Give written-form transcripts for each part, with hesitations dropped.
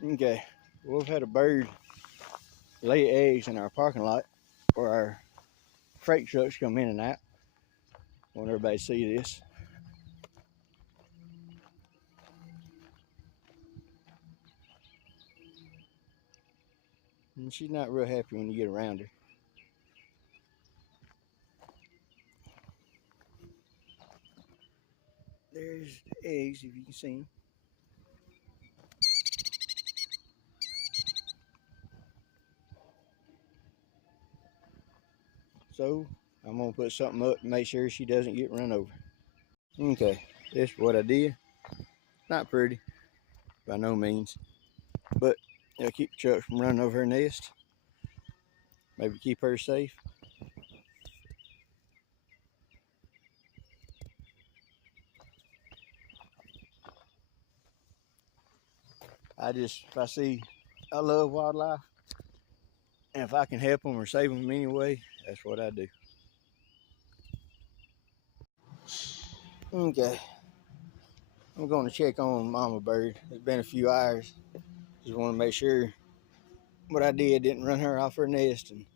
Okay, we've had a bird lay eggs in our parking lot where our freight trucks come in and out. I want everybody to see this. And she's not real happy when you get around her. There's the eggs, if you can see them. So I'm gonna put something up to make sure she doesn't get run over. Okay, this is what I did. Not pretty, by no means, but it'll keep the trucks from running over her nest. Maybe keep her safe. I love wildlife, and if I can help them or save them anyway, that's what I do. Okay, I'm going to check on Mama Bird. It's been a few hours. Just want to make sure what I did didn't run her off her nest and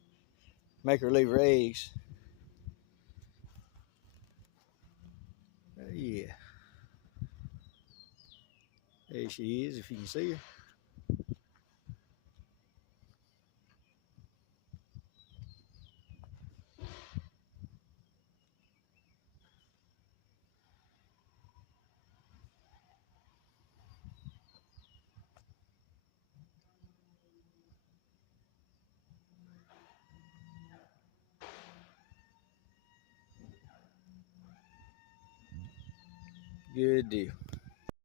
make her leave her eggs. Yeah, there she is, if you can see her. Good deal.